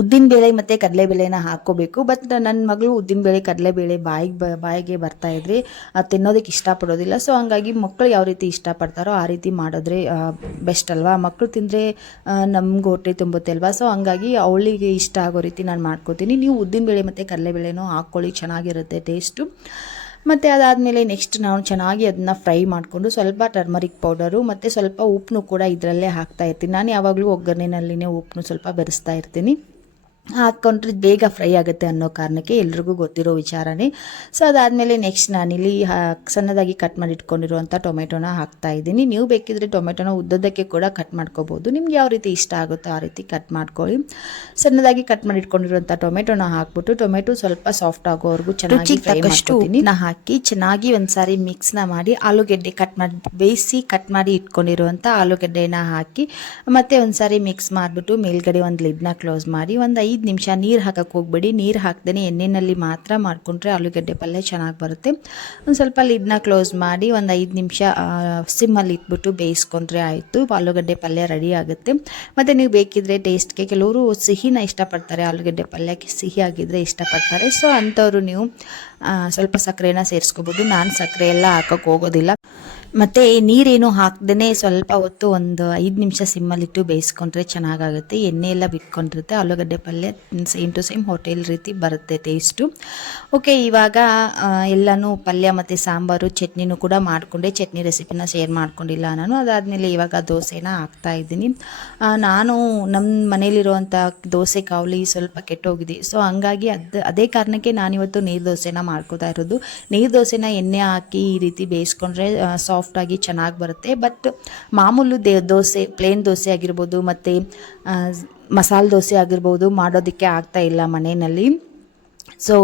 Speaker 2: ಉದ್ದಿನಬೇಳೆ ಮತ್ತು ಕಡಲೆಬೇಳೆನ ಹಾಕ್ಕೋಬೇಕು. ಬಟ್ ನನ್ನ ಮಗಳು ಉದ್ದಿನಬೇಳೆ ಕಡಲೆಬೇಳೆ ಬಾಯಿಗೆ ಬ ಬಾಯಿಗೆ ಬರ್ತಾ ಇದ್ರಿ. ಅದು ತಿನ್ನೋದಕ್ಕೆ ಇಷ್ಟಪಡೋದಿಲ್ಲ. ಸೊ ಹಂಗಾಗಿ ಮಕ್ಕಳು ಯಾವ ರೀತಿ ಇಷ್ಟಪಡ್ತಾರೋ ಆ ರೀತಿ ಮಾಡಿದ್ರೆ ಬೆಸ್ಟ್ ಅಲ್ವಾ? ಮಕ್ಕಳು ತಿಂದರೆ ನಮ್ಗೆ ಹೊಟ್ಟೆ ತುಂಬುತ್ತೆ ಅಲ್ವಾ ಸೊ ಹಂಗಾಗಿ ಅವಳಿಗೆ ಇಷ್ಟ ಆಗೋ ರೀತಿ ನಾನು ಮಾಡ್ಕೋತೀನಿ. ನೀವು ಉದ್ದಿನಬೇಳೆ ಮತ್ತು ಕಡಲೆಬೇಳೆನೂ ಹಾಕ್ಕೊಳ್ಳಿ, ಚೆನ್ನಾಗಿರುತ್ತೆ ಟೇಸ್ಟು ಮತ್ತು ಅದಾದಮೇಲೆ ನೆಕ್ಸ್ಟ್ ನಾನು ಚೆನ್ನಾಗಿ ಅದನ್ನ ಫ್ರೈ ಮಾಡಿಕೊಂಡು ಸ್ವಲ್ಪ ಟರ್ಮರಿಕ್ ಪೌಡರು ಮತ್ತು ಸ್ವಲ್ಪ ಉಪ್ಪನ್ನು ಕೂಡ ಇದರಲ್ಲೇ ಹಾಕ್ತಾ ಇರ್ತೀನಿ. ನಾನು ಯಾವಾಗಲೂ ಒಗ್ಗರಣೆನಲ್ಲಿನೇ ಉಪ್ಪನ್ನು ಸ್ವಲ್ಪ ಬೆರೆಸ್ತಾ ಇರ್ತೀನಿ. ಹಾಕ್ಕೊಂಡ್ರೆ ಬೇಗ ಫ್ರೈ ಆಗುತ್ತೆ ಅನ್ನೋ ಕಾರಣಕ್ಕೆ ಎಲ್ರಿಗೂ ಗೊತ್ತಿರೋ ವಿಚಾರನೇ. ಸೊ ಅದಾದಮೇಲೆ ನೆಕ್ಸ್ಟ್ ನಾನಿಲ್ಲಿ ಹಾ- ಸಣ್ಣದಾಗಿ ಕಟ್ ಮಾಡಿ ಇಟ್ಕೊಂಡಿರುವಂಥ ಟೊಮೆಟೊನ ಹಾಕ್ತಾ ಇದ್ದೀನಿ. ನೀವು ಬೇಕಿದ್ರೆ ಟೊಮೆಟೊನ ಉದ್ದದಕ್ಕೆ ಕೂಡ ಕಟ್ ಮಾಡ್ಕೋಬೋದು. ನಿಮ್ಗೆ ಯಾವ ರೀತಿ ಇಷ್ಟ ಆಗುತ್ತೋ ಆ ರೀತಿ ಕಟ್ ಮಾಡ್ಕೊಳ್ಳಿ. ಸಣ್ಣದಾಗಿ ಕಟ್ ಮಾಡಿ ಇಟ್ಕೊಂಡಿರುವಂಥ ಟೊಮೆಟೊನ ಹಾಕ್ಬಿಟ್ಟು ಟೊಮೆಟೊ ಸ್ವಲ್ಪ ಸಾಫ್ಟ್ ಆಗೋವರೆಗೂ ಚೆನ್ನಾಗಿ ಫ್ರೈ ಮಾಡ್ಕೊತೀನಿ. ಹಾಕಿ ಚೆನ್ನಾಗಿ ಒಂದ್ಸಾರಿ ಮಿಕ್ಸ್ನ ಮಾಡಿ ಆಲೂಗೆಡ್ಡೆ ಕಟ್ ಮಾಡಿ ಬೇಯಿಸಿ ಕಟ್ ಮಾಡಿ ಇಟ್ಕೊಂಡಿರುವಂಥ ಆಲೂಗಡ್ಡೆನ ಹಾಕಿ ಮತ್ತೆ ಒಂದ್ಸಾರಿ ಮಿಕ್ಸ್ ಮಾಡಿಬಿಟ್ಟು ಮೇಲ್ಗಡೆ ಒಂದು ಲಿಡ್ನ ಕ್ಲೋಸ್ ಮಾಡಿ ಒಂದು ಐದು ನಿಮಿಷ ನೀರು ಹಾಕಕ್ಕೆ ಹೋಗ್ಬೇಡಿ. ನೀರು ಹಾಕ್ದೇ ಎಣ್ಣೆಯಲ್ಲಿ ಮಾತ್ರ ಮಾಡಿಕೊಂಡ್ರೆ ಆಲೂಗಡ್ಡೆ ಪಲ್ಯ ಚೆನ್ನಾಗಿ ಬರುತ್ತೆ. ಒಂದು ಸ್ವಲ್ಪ ಲಿಡ್ನ ಕ್ಲೋಸ್ ಮಾಡಿ ಒಂದು ಐದು ನಿಮಿಷ ಸಿಮ್ಮಲ್ಲಿ ಇಟ್ಬಿಟ್ಟು ಬೇಯಿಸ್ಕೊಂಡ್ರೆ ಆಯಿತು. ಆಲೂಗಡ್ಡೆ ಪಲ್ಯ ರೆಡಿ ಆಗುತ್ತೆ. ಮತ್ತು ನೀವು ಬೇಕಿದ್ರೆ ಟೇಸ್ಟ್ಗೆ ಕೆಲವರು ಸಿಹಿನ ಇಷ್ಟಪಡ್ತಾರೆ. ಆಲೂಗಡ್ಡೆ ಪಲ್ಯಕ್ಕೆ ಸಿಹಿ ಆಗಿದ್ರೆ ಇಷ್ಟಪಡ್ತಾರೆ. ಸೊ ಅಂಥವ್ರು ನೀವು ಸ್ವಲ್ಪ ಸಕ್ಕರೆನ ಸೇರಿಸ್ಕೋಬೋದು. ನಾನು ಸಕ್ಕರೆ ಎಲ್ಲ ಹಾಕೋಕ್ಕೆ ಹೋಗೋದಿಲ್ಲ. ಮತ್ತು ನೀರೇನು ಹಾಕ್ದೇ ಸ್ವಲ್ಪ ಹೊತ್ತು ಒಂದು ಐದು ನಿಮಿಷ ಸಿಮ್ಮಲ್ಲಿಟ್ಟು ಬೇಯಿಸ್ಕೊಂಡ್ರೆ ಚೆನ್ನಾಗಾಗುತ್ತೆ. ಎಣ್ಣೆ ಎಲ್ಲ ಬಿಟ್ಕೊಂಡಿರುತ್ತೆ. ಆಲೂಗಡ್ಡೆ ಪಲ್ಯ ಸೇಮ್ ಟು ಸೇಮ್ ಹೋಟೆಲ್ ರೀತಿ ಬರುತ್ತೆ ಟೇಸ್ಟು. ಓಕೆ, ಇವಾಗ ಎಲ್ಲನೂ ಪಲ್ಯ ಮತ್ತು ಸಾಂಬಾರು, ಚಟ್ನಿನೂ ಕೂಡ ಮಾಡಿಕೊಂಡೆ. ಚಟ್ನಿ ರೆಸಿಪಿನ ಶೇರ್ ಮಾಡ್ಕೊಂಡಿಲ್ಲ ನಾನು. ಅದಾದಮೇಲೆ ಇವಾಗ ದೋಸೆನ ಹಾಕ್ತಾ ಇದ್ದೀನಿ. ನಾನು ನಮ್ಮ ಮನೇಲಿರುವಂಥ ದೋಸೆ ಕಾವಲಿ ಸ್ವಲ್ಪ ಕೆಟ್ಟೋಗಿದೆ. ಸೊ, ಹಂಗಾಗಿ ಅದು, ಅದೇ ಕಾರಣಕ್ಕೆ ನಾನಿವತ್ತು ನೀರು ದೋಸೆನ ಮಾಡ್ಕೋತಾ ಇರೋದು. ನೀರು ದೋಸೆನ ಎಣ್ಣೆ ಹಾಕಿ ಈ ರೀತಿ ಬೇಯಿಸ್ಕೊಂಡ್ರೆ ಸಾಫ್ಟಾಗಿ ಚೆನ್ನಾಗಿ ಬರುತ್ತೆ. ಬಟ್ ಮಾಮೂಲು ದೇ ದೋಸೆ ಪ್ಲೇನ್ ದೋಸೆ ಆಗಿರ್ಬೋದು ಮತ್ತು ಮಸಾಲೆ ದೋಸೆ ಆಗಿರ್ಬೋದು ಮಾಡೋದಕ್ಕೆ ಆಗ್ತಾ ಇಲ್ಲ ಮನೆಯಲ್ಲಿ. ಸೊ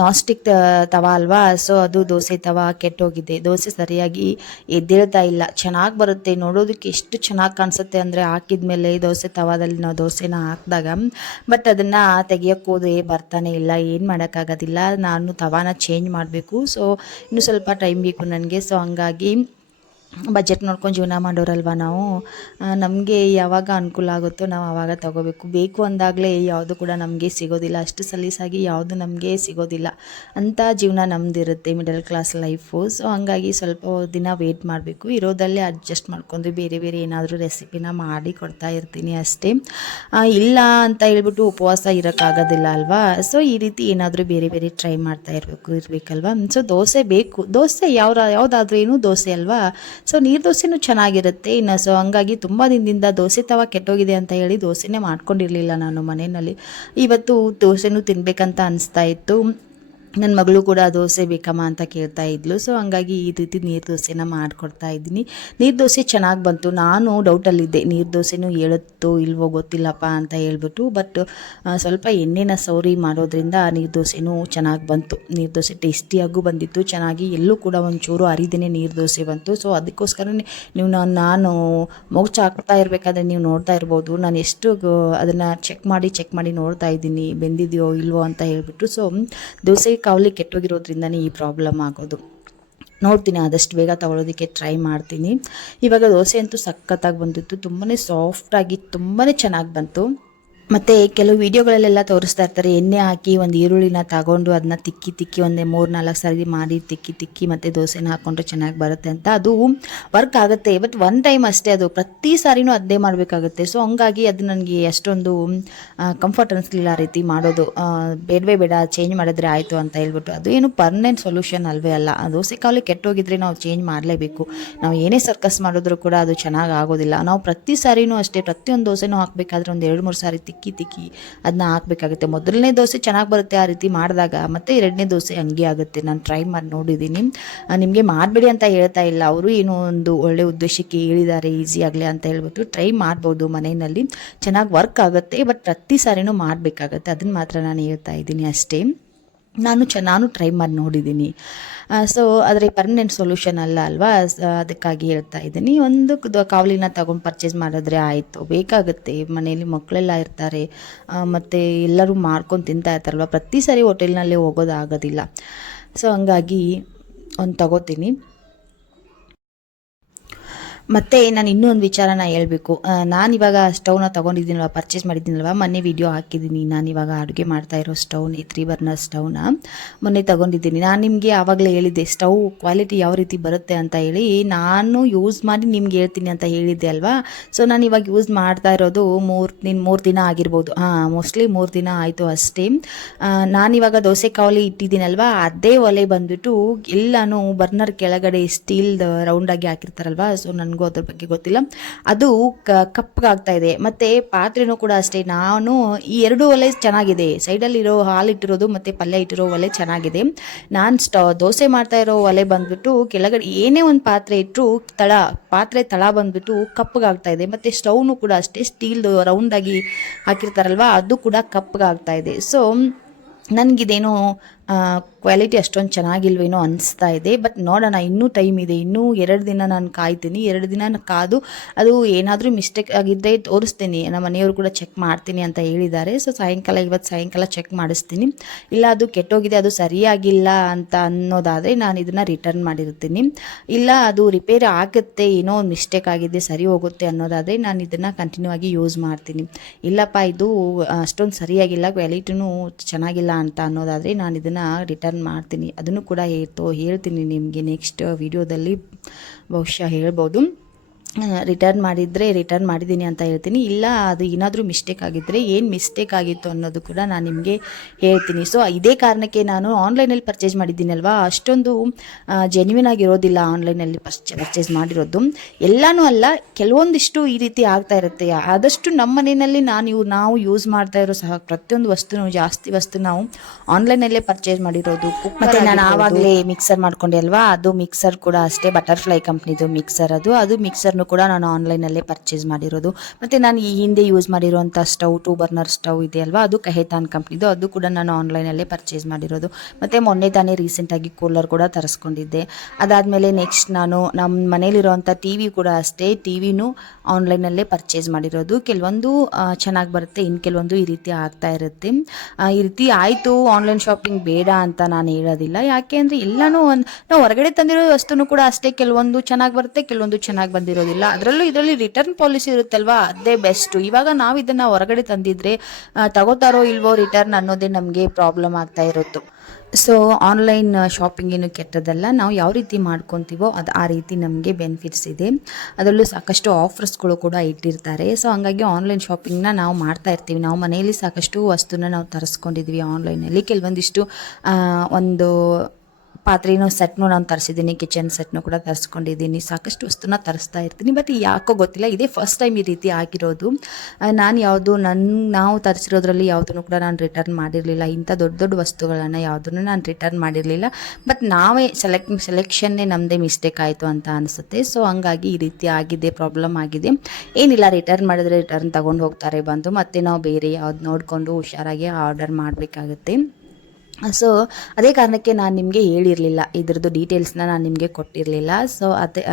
Speaker 2: ನಾಸ್ಟಿಕ್ ತವ ಅಲ್ವಾ? ಸೊ ಅದು ದೋಸೆ ತವ ಕೆಟ್ಟೋಗಿದೆ. ದೋಸೆ ಸರಿಯಾಗಿ ಎದ್ದೇಳ್ತಾ ಇಲ್ಲ. ಚೆನ್ನಾಗಿ ಬರುತ್ತೆ. ನೋಡೋದಕ್ಕೆ ಎಷ್ಟು ಚೆನ್ನಾಗಿ ಕಾಣಿಸುತ್ತೆ ಅಂದರೆ ಹಾಕಿದ್ಮೇಲೆ ದೋಸೆ ತವಾದಲ್ಲಿ ನಾವು ದೋಸೆನ ಹಾಕಿದಾಗ. ಬಟ್ ಅದನ್ನು ತೆಗಿಯೋಕ್ಕೆ ಏ ಬರ್ತಾನೆ ಇಲ್ಲ. ಏನು ಮಾಡೋಕ್ಕಾಗೋದಿಲ್ಲ. ನಾನು ತವಾನ ಚೇಂಜ್ ಮಾಡಬೇಕು. ಸೊ ಇನ್ನೂ ಸ್ವಲ್ಪ ಟೈಮ್ ಬೇಕು ನನಗೆ. ಸೊ ಹಂಗಾಗಿ ಬಜೆಟ್ ನೋಡ್ಕೊಂಡು ಜೀವನ ಮಾಡೋರಲ್ವ ನಾವು? ನಮಗೆ ಯಾವಾಗ ಅನುಕೂಲ ಆಗುತ್ತೋ ನಾವು ಆವಾಗ ತಗೋಬೇಕು. ಬೇಕು ಅಂದಾಗಲೇ ಯಾವುದು ಕೂಡ ನಮಗೆ ಸಿಗೋದಿಲ್ಲ. ಅಷ್ಟು ಸಲೀಸಾಗಿ ಯಾವುದು ನಮಗೆ ಸಿಗೋದಿಲ್ಲ. ಅಂಥ ಜೀವನ ನಮ್ಮದಿರುತ್ತೆ ಮಿಡಲ್ ಕ್ಲಾಸ್ ಲೈಫು ಸೊ ಹಂಗಾಗಿ ಸ್ವಲ್ಪ ದಿನ ವೆಯ್ಟ್ ಮಾಡಬೇಕು. ಇರೋದಲ್ಲೇ ಅಡ್ಜಸ್ಟ್ ಮಾಡ್ಕೊಂಡು ಬೇರೆ ಬೇರೆ ಏನಾದರೂ ರೆಸಿಪಿನ ಮಾಡಿ ಕೊಡ್ತಾ ಇರ್ತೀನಿ ಅಷ್ಟೇ. ಇಲ್ಲ ಅಂತ ಹೇಳ್ಬಿಟ್ಟು ಉಪವಾಸ ಇರೋಕ್ಕಾಗೋದಿಲ್ಲ ಅಲ್ವಾ? ಸೊ ಈ ರೀತಿ ಏನಾದರೂ ಬೇರೆ ಬೇರೆ ಟ್ರೈ ಮಾಡ್ತಾ ಇರಬೇಕು, ಇರಬೇಕಲ್ವಾ? ಸೊ ದೋಸೆ ಬೇಕು. ದೋಸೆ ಯಾವ ಯಾವುದಾದ್ರೂ ಏನು ದೋಸೆ ಅಲ್ವಾ? ಸೊ ನೀರು ದೋಸೆನೂ ಚೆನ್ನಾಗಿರುತ್ತೆ. ಇನ್ನು ಸೊ ಹಂಗಾಗಿ ತುಂಬ ದಿನದಿಂದ ದೋಸೆ ತವ ಕೆಟ್ಟೋಗಿದೆ ಅಂತ ಹೇಳಿ ದೋಸೆನೇ ಮಾಡ್ಕೊಂಡಿರಲಿಲ್ಲ ನಾನು ಮನೆಯಲ್ಲಿ. ಇವತ್ತು ದೋಸೆನೂ ತಿನ್ನಬೇಕಂತ ಅನಿಸ್ತಾ ಇತ್ತು. ನನ್ನ ಮಗಳು ಕೂಡ ದೋಸೆ ಬೇಕಮ್ಮ ಅಂತ ಕೇಳ್ತಾ ಇದ್ಲು. ಸೊ ಹಂಗಾಗಿ ಈ ರೀತಿ ನೀರು ದೋಸೆನ ಮಾಡಿಕೊಡ್ತಾ ಇದ್ದೀನಿ. ನೀರು ದೋಸೆ ಚೆನ್ನಾಗಿ ಬಂತು. ನಾನು ಡೌಟಲ್ಲಿದ್ದೆ ನೀರು ದೋಸೆನೂ ಹೇಳುತ್ತೋ ಇಲ್ವೋ ಗೊತ್ತಿಲ್ಲಪ್ಪ ಅಂತ ಹೇಳ್ಬಿಟ್ಟು ಬಟ್ ಸ್ವಲ್ಪ ಎಣ್ಣೆನ ಸೌರಿ ಮಾಡೋದ್ರಿಂದ ನೀರು ದೋಸೆನೂ ಚೆನ್ನಾಗಿ ಬಂತು. ನೀರು ದೋಸೆ ಟೇಸ್ಟಿಯಾಗೂ ಬಂದಿತ್ತು. ಚೆನ್ನಾಗಿ ಎಲ್ಲೂ ಕೂಡ ಒಂಚೂರು ಅರಿದೇನೆ ನೀರು ದೋಸೆ ಬಂತು. ಸೊ ಅದಕ್ಕೋಸ್ಕರ ನೀವು ನಾನು ನಾನು ಮೋಚ ಹಾಕ್ತಾ ಇರಬೇಕಾದ್ರೆ ನೀವು ನೋಡ್ತಾ ಇರ್ಬೋದು. ನಾನು ಎಷ್ಟು ಅದನ್ನು ಚೆಕ್ ಮಾಡಿ ಚೆಕ್ ಮಾಡಿ ನೋಡ್ತಾ ಇದ್ದೀನಿ. ಬೆಂದಿದೆಯೋ ಇಲ್ವೋ ಅಂತ ಹೇಳ್ಬಿಟ್ಟು. ಸೊ ದೋಸೆ ಕಾವಲಿ ಕೆಟ್ಟೋಗಿರೋದ್ರಿಂದನೇ ಈ ಪ್ರಾಬ್ಲಮ್ ಆಗೋದು. ನೋಡ್ತೀನಿ, ಆದಷ್ಟು ಬೇಗ ತಗೊಳ್ಳೋದಕ್ಕೆ ಟ್ರೈ ಮಾಡ್ತೀನಿ. ಇವಾಗ ದೋಸೆ ಅಂತೂ ಸಖತ್ತಾಗಿ ಬಂದಿತ್ತು. ತುಂಬಾ ಸಾಫ್ಟಾಗಿ ತುಂಬಾ ಚೆನ್ನಾಗಿ ಬಂತು. ಮತ್ತು ಕೆಲವು ವಿಡಿಯೋಗಳಲ್ಲೆಲ್ಲ ತೋರಿಸ್ತಾ ಇರ್ತಾರೆ. ಎಣ್ಣೆ ಹಾಕಿ ಒಂದು ಈರುಳ್ಳಿನ ತಗೊಂಡು ಅದನ್ನ ತಿಕ್ಕಿ ತಿಕ್ಕಿ ಒಂದೇ ಮೂರು ನಾಲ್ಕು ಸಾರಿ ಮಾಡಿ ತಿಕ್ಕಿ ತಿಕ್ಕಿ ಮತ್ತು ದೋಸೆನ ಹಾಕೊಂಡ್ರೆ ಚೆನ್ನಾಗಿ ಬರುತ್ತೆ ಅಂತ. ಅದು ವರ್ಕ್ ಆಗುತ್ತೆ. ಬಟ್ ಒನ್ ಟೈಮ್ ಅಷ್ಟೇ ಅದು. ಪ್ರತಿ ಸಾರಿನೂ ಅದೇ ಮಾಡಬೇಕಾಗುತ್ತೆ. ಸೊ ಹಂಗಾಗಿ ಅದು ನನಗೆ ಅಷ್ಟೊಂದು ಕಂಫರ್ಟ್ ಅನಿಸ್ಲಿಲ್ಲ ಆ ರೀತಿ ಮಾಡೋದು. ಬೇಡವೇ ಬೇಡ ಚೇಂಜ್ ಮಾಡಿದ್ರೆ ಆಯಿತು ಅಂತ ಹೇಳ್ಬಿಟ್ಟು. ಅದು ಏನು ಪರ್ಮನೆಂಟ್ ಸೊಲ್ಯೂಷನ್ ಅಲ್ವೇ ಅಲ್ಲ. ದೋಸೆ ಕಾವಲಿ ಕೆಟ್ಟೋಗಿದ್ರೆ ನಾವು ಚೇಂಜ್ ಮಾಡಲೇಬೇಕು. ನಾವು ಏನೇ ಸರ್ಕಸ್ ಮಾಡಿದ್ರು ಕೂಡ ಅದು ಚೆನ್ನಾಗಿ ಆಗೋದಿಲ್ಲ. ನಾವು ಪ್ರತಿ ಸಾರಿನೂ ಅಷ್ಟೇ, ಪ್ರತಿಯೊಂದು ದೋಸೆನೂ ಹಾಕಬೇಕಾದ್ರೆ ಒಂದು ಎರಡು, ಮೂರು ಸಾರಿ ತಿಕ್ಕಿ ತಿಕ್ಕಿ ಅದನ್ನ ಹಾಕಬೇಕಾಗುತ್ತೆ. ಮೊದಲನೇ ದೋಸೆ ಚೆನ್ನಾಗಿ ಬರುತ್ತೆ ಆ ರೀತಿ ಮಾಡಿದಾಗ, ಮತ್ತು ಎರಡನೇ ದೋಸೆ ಹಂಗೆ ಆಗುತ್ತೆ. ನಾನು ಟ್ರೈ ಮಾಡಿ ನೋಡಿದ್ದೀನಿ ನಿಮಗೆ ಮಾಡಬೇಡಿ ಅಂತ ಹೇಳ್ತಾ ಇಲ್ಲ. ಅವರು ಏನೋ ಒಂದು ಒಳ್ಳೆ ಉದ್ದೇಶಕ್ಕೆ ಹೇಳಿದ್ದಾರೆ, ಈಸಿ ಆಗಲಿ ಅಂತ ಹೇಳ್ಬಿಟ್ಟು ಟ್ರೈ ಮಾಡ್ಬೋದು ಮನೆಯಲ್ಲಿ. ಚೆನ್ನಾಗಿ ವರ್ಕ್ ಆಗುತ್ತೆ ಬಟ್ ಪ್ರತಿ ಸಾರಿನೂ ಮಾಡಬೇಕಾಗತ್ತೆ. ಅದನ್ನು ಮಾತ್ರ ನಾನು ಹೇಳ್ತಾ ಇದ್ದೀನಿ ಅಷ್ಟೇ. ನಾನು ಚ, ನಾನು ಟ್ರೈ ಮಾಡಿ ನೋಡಿದ್ದೀನಿ. ಸೊ ಆದರೆ ಪರ್ಮನೆಂಟ್ ಸೊಲ್ಯೂಷನ್ ಅಲ್ಲ ಅಲ್ವಾ? ಅದಕ್ಕಾಗಿ ಹೇಳ್ತಾ ಇದ್ದೀನಿ. ಒಂದು ಕಾವಲಿನ ತಗೊಂಡು ಪರ್ಚೇಸ್ ಮಾಡಿದ್ರೆ ಆಯಿತು. ಬೇಕಾಗುತ್ತೆ. ಮನೆಯಲ್ಲಿ ಮಕ್ಕಳೆಲ್ಲ ಇರ್ತಾರೆ. ಮತ್ತು ಎಲ್ಲರೂ ಮಾಡ್ಕೊಂಡು ತಿಂತಾ ಇರ್ತಾರಲ್ವ? ಪ್ರತಿ ಸಾರಿ ಹೋಟೆಲ್ನಲ್ಲೇ ಹೋಗೋದಾಗೋದಿಲ್ಲ ಸೊ ಹಂಗಾಗಿ ಒಂದು ತಗೋತೀನಿ. ಮತ್ತು ನಾನು ಇನ್ನೂ ಒಂದು ವಿಚಾರನ ಹೇಳಬೇಕು. ನಾನು ಇವಾಗ ಸ್ಟವ್ನ ತೊಗೊಂಡಿದ್ದೀನಲ್ವ ಪರ್ಚೇಸ್ ಮಾಡಿದ್ದೀನಲ್ವ, ಮೊನ್ನೆ ವಿಡಿಯೋ ಹಾಕಿದ್ದೀನಿ. ನಾನು ಇವಾಗ ಅಡುಗೆ ಮಾಡ್ತಾ ಇರೋ ಸ್ಟವ್ನ ತ್ರೀ ಬರ್ನರ್ ಸ್ಟೌನ ಮೊನ್ನೆ ತೊಗೊಂಡಿದ್ದೀನಿ. ನಾನು ನಿಮಗೆ ಆವಾಗಲೇ ಹೇಳಿದ್ದೆ ಸ್ಟೌ ಕ್ವಾಲಿಟಿ ಯಾವ ರೀತಿ ಬರುತ್ತೆ? ಅಂತ ಹೇಳಿ, ನಾನು ಯೂಸ್ ಮಾಡಿ ನಿಮ್ಗೆ ಹೇಳ್ತೀನಿ ಅಂತ ಹೇಳಿದ್ದೆ ಅಲ್ವಾ? ಸೊ ನಾನು ಇವಾಗ ಯೂಸ್ ಮಾಡ್ತಾ ಇರೋದು ಮೂರು ದಿನ ಮೂರು ದಿನ ಆಗಿರ್ಬೋದು. ಹಾಂ ಮೋಸ್ಟ್ಲಿ ಮೂರು ದಿನ ಆಯಿತು ಅಷ್ಟೇ. ನಾನಿವಾಗ ದೋಸೆ ಕಾವಲಿ ಇಟ್ಟಿದ್ದೀನಲ್ವಾ ಅದೇ ಒಲೆ ಬಂದ್ಬಿಟ್ಟು ಎಲ್ಲಾನು ಬರ್ನರ್ ಕೆಳಗಡೆ ಸ್ಟೀಲ್ದು ರೌಂಡಾಗಿ ಹಾಕಿರ್ತಾರಲ್ವಾ? ಸೊ ನನಗೂ ಅದ್ರ ಬಗ್ಗೆ ಗೊತ್ತಿಲ್ಲ. ಅದು ಕಪ್ಪಗಾಗ್ತಾ ಇದೆ. ಮತ್ತು ಪಾತ್ರೆನೂ ಕೂಡ ಅಷ್ಟೇ. ನಾನು ಈ ಎರಡೂ ಒಲೆ ಚೆನ್ನಾಗಿದೆ. ಸೈಡಲ್ಲಿರೋ ಹಾಲು ಇಟ್ಟಿರೋದು ಮತ್ತು ಪಲ್ಯ ಇಟ್ಟಿರೋ ಒಲೆ ಚೆನ್ನಾಗಿದೆ. ನಾನು ಸ್ಟವ್ ದೋಸೆ ಮಾಡ್ತಾ ಇರೋ ಒಲೆ ಬಂದ್ಬಿಟ್ಟು ಕೆಳಗಡೆ ಏನೇ ಒಂದು ಪಾತ್ರೆ ಇಟ್ಟರು ತಳ, ಪಾತ್ರೆ ತಳ ಬಂದ್ಬಿಟ್ಟು ಕಪ್ಪಗಾಗ್ತಾ ಇದೆ. ಮತ್ತು ಸ್ಟವ್ನು ಕೂಡ ಅಷ್ಟೇ. ಸ್ಟೀಲ್ದು ರೌಂಡಾಗಿ ಹಾಕಿರ್ತಾರಲ್ವ, ಅದು ಕೂಡ ಕಪ್ಪಗಾಗ್ತಾ ಇದೆ. ಸೊ ನನಗಿದೇನೋ ಕ್ವಾಲಿಟಿ ಅಷ್ಟೊಂದು ಚೆನ್ನಾಗಿಲ್ವೇನೋ ಅನಿಸ್ತಾ ಇದೆ. ಬಟ್ ನೋಡೋಣ, ಇನ್ನೂ ಟೈಮ್ ಇದೆ. ಇನ್ನೂ ಎರಡು ದಿನ ನಾನು ಕಾಯ್ತೀನಿ. ಎರಡು ದಿನ ಕಾದು ಅದು ಏನಾದರೂ ಮಿಸ್ಟೇಕ್ ಆಗಿದ್ದರೆ ತೋರಿಸ್ತೀನಿ. ನಮ್ಮ ಮನೆಯವರು ಕೂಡ ಚೆಕ್ ಮಾಡ್ತೀನಿ ಅಂತ ಹೇಳಿದ್ದಾರೆ. ಸೊ, ಸಾಯಂಕಾಲ, ಇವತ್ತು ಸಾಯಂಕಾಲ ಚೆಕ್ ಮಾಡಿಸ್ತೀನಿ. ಇಲ್ಲ, ಅದು ಕೆಟ್ಟೋಗಿದೆ, ಅದು ಸರಿಯಾಗಿಲ್ಲ ಅಂತ ಅನ್ನೋದಾದರೆ ನಾನು ಇದನ್ನು ರಿಟರ್ನ್ ಮಾಡಿರ್ತೀನಿ. ಇಲ್ಲ, ಅದು ರಿಪೇರಿ ಆಗುತ್ತೆ, ಏನೋ ಒಂದು ಮಿಸ್ಟೇಕ್ ಆಗಿದೆ ಸರಿ ಹೋಗುತ್ತೆ ಅನ್ನೋದಾದರೆ ನಾನು ಇದನ್ನು ಕಂಟಿನ್ಯೂ ಆಗಿ ಯೂಸ್ ಮಾಡ್ತೀನಿ. ಇಲ್ಲಪ್ಪ, ಇದು ಅಷ್ಟೊಂದು ಸರಿಯಾಗಿಲ್ಲ, ಕ್ವಾಲಿಟಿನೂ ಚೆನ್ನಾಗಿಲ್ಲ ಅಂತ ಅನ್ನೋದಾದರೆ ನಾನು ಇದನ್ನು ಅದನ್ನು ರಿಟರ್ನ್ ಮಾಡ್ತೀನಿ. ಅದನ್ನು ಕೂಡ ಹೇಳ್ತೋ ಹೇಳ್ತೀನಿ ನಿಮಗೆ ನೆಕ್ಸ್ಟ್ ವೀಡಿಯೋದಲ್ಲಿ ಬಹುಶಃ ಹೇಳ್ಬೋದು. ರಿಟರ್ನ್ ಮಾಡಿದರೆ ರಿಟರ್ನ್ ಮಾಡಿದ್ದೀನಿ ಅಂತ ಹೇಳ್ತೀನಿ. ಇಲ್ಲ ಅದು ಏನಾದರೂ ಮಿಸ್ಟೇಕ್ ಆಗಿದ್ದರೆ ಏನು ಮಿಸ್ಟೇಕ್ ಆಗಿತ್ತು ಅನ್ನೋದು ಕೂಡ ನಾನು ನಿಮಗೆ ಹೇಳ್ತೀನಿ. ಸೊ ಇದೇ ಕಾರಣಕ್ಕೆ ನಾನು ಆನ್ಲೈನಲ್ಲಿ ಪರ್ಚೇಸ್ ಮಾಡಿದ್ದೀನಲ್ವಾ? ಅಷ್ಟೊಂದು ಜೆನ್ಯೂನ್ ಆಗಿರೋದಿಲ್ಲ ಆನ್ಲೈನಲ್ಲಿ ಪರ್ಚೆ ಪರ್ಚೇಸ್ ಮಾಡಿರೋದು. ಎಲ್ಲನೂ ಅಲ್ಲ ಕೆಲವೊಂದಿಷ್ಟು ಈ ರೀತಿ ಆಗ್ತಾ ಇರುತ್ತೆ. ಆದಷ್ಟು ನಮ್ಮ ಮನೆಯಲ್ಲಿ ನಾನು ಇವು ನಾವು ಯೂಸ್ ಮಾಡ್ತಾ ಇರೋ ಸಹ ಪ್ರತಿಯೊಂದು ವಸ್ತುನೂ ಜಾಸ್ತಿ ವಸ್ತು ನಾವು ಆನ್ಲೈನಲ್ಲೇ ಪರ್ಚೇಸ್ ಮಾಡಿರೋದು. ಮತ್ತೆ ನಾನು ಆವಾಗಲೇ ಮಿಕ್ಸರ್ ಮಾಡ್ಕೊಂಡೆ ಅಲ್ವಾ? ಅದು ಮಿಕ್ಸರ್ ಕೂಡ ಅಷ್ಟೇ ಬಟರ್ಫ್ಲೈ ಕಂಪ್ನಿದು ಮಿಕ್ಸರ್ ಅದು. ಅದು ಕೂಡ ನಾನು ಆನ್ಲೈನಲ್ಲೇ ಪರ್ಚೇಸ್ ಮಾಡಿರೋದು. ಮತ್ತು ನಾನು ಈ ಹಿಂದೆ ಯೂಸ್ ಮಾಡಿರುವಂಥ ಸ್ಟವ್ ಟೂ ಬರ್ನರ್ ಸ್ಟವ್ ಇದೆ ಅಲ್ವಾ? ಅದು ಕಹೇತಾನ್ ಕಂಪ್ನಿದು ಅದು ಕೂಡ ನಾನು ಆನ್ಲೈನಲ್ಲೇ ಪರ್ಚೇಸ್ ಮಾಡಿರೋದು. ಮತ್ತು ಮೊನ್ನೆ ತಾನೇ ರೀಸೆಂಟಾಗಿ ಕೂಲರ್ ಕೂಡ ತರಿಸ್ಕೊಂಡಿದ್ದೆ. ಅದಾದಮೇಲೆ ನೆಕ್ಸ್ಟ್ ನಾನು ನಮ್ಮ ಮನೇಲಿರೋವಂಥ ಟಿ ವಿ ಕೂಡ ಅಷ್ಟೇ. ಟಿ ವಿನೂ ಆನ್ಲೈನಲ್ಲೇ ಪರ್ಚೇಸ್ ಮಾಡಿರೋದು. ಕೆಲವೊಂದು ಚೆನ್ನಾಗಿ ಬರುತ್ತೆ. ಇನ್ನು ಕೆಲವೊಂದು ಈ ರೀತಿ ಆಗ್ತಾ ಇರುತ್ತೆ. ಈ ರೀತಿ ಆಯಿತು. ಆನ್ಲೈನ್ ಶಾಪಿಂಗ್ ಬೇಡ ಅಂತ ನಾನು ಹೇಳೋದಿಲ್ಲ. ಯಾಕೆ ಅಂದರೆ ಎಲ್ಲನೂ ಒಂದು, ನಾವು ಹೊರಗಡೆ ತಂದಿರೋ ವಸ್ತುನೂ ಕೂಡ ಅಷ್ಟೇ. ಕೆಲವೊಂದು ಚೆನ್ನಾಗಿ ಬರುತ್ತೆ, ಕೆಲವೊಂದು ಚೆನ್ನಾಗಿ ಬಂದಿರೋದಿಲ್ಲ ಅದರಲ್ಲೂ ಇದರಲ್ಲಿ ರಿಟರ್ನ್ ಪಾಲಿಸಿ ಇರುತ್ತಲ್ವಾ? ಅದೇ ಬೆಸ್ಟು ಇವಾಗ ನಾವು ಇದನ್ನು ಹೊರಗಡೆ ತಂದಿದ್ರೆ ತಗೋತಾರೋ ಇಲ್ವೋ ರಿಟರ್ನ್ ಅನ್ನೋದೇ ನಮಗೆ ಪ್ರಾಬ್ಲಮ್ ಆಗ್ತಾ ಇರುತ್ತೆ ಸೊ ಆನ್ಲೈನ್ ಶಾಪಿಂಗ್ ಏನು ಕೆಟ್ಟದಲ್ಲ ನಾವು ಯಾವ ರೀತಿ ಮಾಡ್ಕೊತೀವೋ ಅದು ಆ ರೀತಿ ನಮಗೆ ಬೆನಿಫಿಟ್ಸ್ ಇದೆ. ಅದರಲ್ಲೂ ಸಾಕಷ್ಟು ಆಫರ್ಸ್ಗಳು ಕೂಡ ಇಟ್ಟಿರ್ತಾರೆ. ಸೊ ಹಂಗಾಗಿ ಆನ್ಲೈನ್ ಶಾಪಿಂಗ್ನ ನಾವು ಮಾಡ್ತಾ ಇರ್ತೀವಿ. ನಾವು ಮನೆಯಲ್ಲಿ ಸಾಕಷ್ಟು ವಸ್ತುನ ನಾವು ತರಿಸ್ಕೊಂಡಿದ್ವಿ ಆನ್ಲೈನಲ್ಲಿ ಕೆಲವೊಂದಿಷ್ಟು ಒಂದು ಪಾತ್ರೆನೂ ಸೆಟ್ನು ನಾನು ತರಿಸಿದ್ದೀನಿ, ಕಿಚನ್ ಸೆಟ್ನು ಕೂಡ ತರಿಸ್ಕೊಂಡಿದ್ದೀನಿ. ಸಾಕಷ್ಟು ವಸ್ತುನ ತರಿಸ್ತಾ ಇರ್ತೀನಿ. ಬಟ್ ಯಾಕೋ ಗೊತ್ತಿಲ್ಲ, ಇದೇ ಫಸ್ಟ್ ಟೈಮ್ ಈ ರೀತಿ ಆಗಿರೋದು. ನಾನು ಯಾವುದು ನನ್ನ ನಾವು ತರಿಸಿರೋದ್ರಲ್ಲಿ ಯಾವುದನ್ನು ಕೂಡ ನಾನು ರಿಟರ್ನ್ ಮಾಡಿರಲಿಲ್ಲ. ಇಂಥ ದೊಡ್ಡ ದೊಡ್ಡ ವಸ್ತುಗಳನ್ನು ಯಾವುದನ್ನು ನಾನು ರಿಟರ್ನ್ ಮಾಡಿರಲಿಲ್ಲ. ಬಟ್ ನಾವೇ ಸೆಲೆಕ್ಟ್ ಸೆಲೆಕ್ಷನ್ನೇ ನಮ್ಮದೇ ಮಿಸ್ಟೇಕ್ ಆಯಿತು ಅಂತ ಅನಿಸುತ್ತೆ. ಸೊ ಹಂಗಾಗಿ ಈ ರೀತಿ ಆಗಿದೆ ಪ್ರಾಬ್ಲಮ್ ಆಗಿದೆ. ಏನಿಲ್ಲ ರಿಟರ್ನ್ ಮಾಡಿದ್ರೆ ರಿಟರ್ನ್ ತಗೊಂಡು ಹೋಗ್ತಾರೆ ಬಂದು. ಮತ್ತೆ ನಾವು ಬೇರೆ ಯಾವ್ದು ನೋಡಿಕೊಂಡು ಹುಷಾರಾಗಿ ಆರ್ಡರ್ ಮಾಡಬೇಕಾಗುತ್ತೆ. ಸೊ ಅದೇ ಕಾರಣಕ್ಕೆ ನಾನು ನಿಮಗೆ ಹೇಳಿರಲಿಲ್ಲ. ಇದ್ರದ್ದು ಡೀಟೇಲ್ಸ್ನ ನಾನು ನಿಮಗೆ ಕೊಟ್ಟಿರಲಿಲ್ಲ. ಸೊ ಅದೇ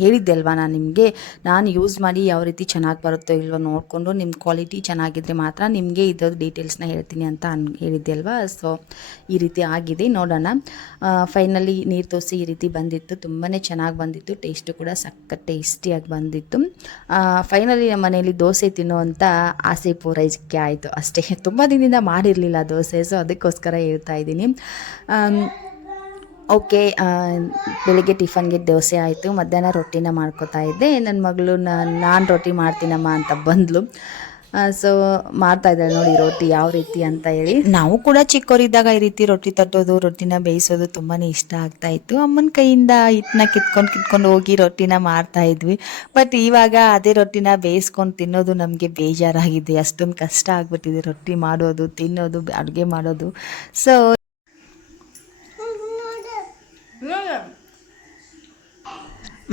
Speaker 2: ಹೇಳಿದ್ದೆ ಅಲ್ವಾ ನಾನು ನಿಮಗೆ? ನಾನು ಯೂಸ್ ಮಾಡಿ ಯಾವ ರೀತಿ ಚೆನ್ನಾಗಿ ಬರುತ್ತೋ ಇಲ್ವೋ ನೋಡಿಕೊಂಡು ನಿಮ್ಮ ಕ್ವಾಲಿಟಿ ಚೆನ್ನಾಗಿದ್ರೆ ಮಾತ್ರ ನಿಮಗೆ ಇದ್ರ ಡೀಟೇಲ್ಸ್ನ ಹೇಳ್ತೀನಿ ಅಂತ ಅನ್, ಹೇಳಿದ್ದೆ ಅಲ್ವಾ? ಸೊ ಈ ರೀತಿ ಆಗಿದೆ. ನೋಡೋಣ. ಫೈನಲಿ ನೀರು ದೋಸೆ ಈ ರೀತಿ ಬಂದಿತ್ತು. ತುಂಬಾ ಚೆನ್ನಾಗಿ ಬಂದಿತ್ತು. ಟೇಸ್ಟು ಕೂಡ ಸಕ್ಕ ಟೇಸ್ಟಿಯಾಗಿ ಬಂದಿತ್ತು. ಫೈನಲಿ ನಮ್ಮ ಮನೆಯಲ್ಲಿ ದೋಸೆ ತಿನ್ನುವಂಥ ಆಸೆ ಪೂರೈಕೆ ಆಯಿತು ಅಷ್ಟೇ. ತುಂಬ ದಿನದಿಂದ ಮಾಡಿರಲಿಲ್ಲ ದೋಸೆ ಸೊ ಅದಕ್ಕೋಸ್ಕರ ಹೇಳ್ತಾ ಇದ್ದೀನಿ. ಓಕೆ ಬೆಳಿಗ್ಗೆ ಟಿಫನ್ಗೆ ದೋಸೆ ಆಯಿತು, ಮಧ್ಯಾಹ್ನ ರೊಟ್ಟಿನ ಮಾಡ್ಕೋತಾ ಇದ್ದೆ. ನನ್ನ ಮಗಳು ನಾನು ರೊಟ್ಟಿ ಮಾಡ್ತೀನಮ್ಮ ಅಂತ ಬಂದಳು ಸೊ ಮಾಡ್ತಾ ಇದ್ದಾರೆ ನೋಡಿ ರೊಟ್ಟಿ ಯಾವ ರೀತಿ ಅಂತ ಹೇಳಿ. ನಾವು ಕೂಡ ಚಿಕ್ಕವರಿದ್ದಾಗ ಈ ರೀತಿ ರೊಟ್ಟಿ ತಟ್ಟೋದು, ರೊಟ್ಟಿನ ಬೇಯಿಸೋದು ತುಂಬಾ ಇಷ್ಟ ಆಗ್ತಾ ಇತ್ತು. ಅಮ್ಮನ ಕೈಯಿಂದ ಹಿಟ್ಟನ್ನ ಕಿತ್ಕೊಂಡು ಕಿತ್ಕೊಂಡು ಹೋಗಿ ರೊಟ್ಟಿನ ಮಾಡ್ತಾ ಇದ್ವಿ. ಬಟ್ ಇವಾಗ ಅದೇ ರೊಟ್ಟಿನ ಬೇಯಿಸ್ಕೊಂಡು ತಿನ್ನೋದು ನಮಗೆ ಬೇಜಾರಾಗಿದೆ. ಅಷ್ಟೊಂದು ಕಷ್ಟ ಆಗ್ಬಿಟ್ಟಿದೆ ರೊಟ್ಟಿ ಮಾಡೋದು, ತಿನ್ನೋದು, ಅಡುಗೆ ಮಾಡೋದು. ಸೊ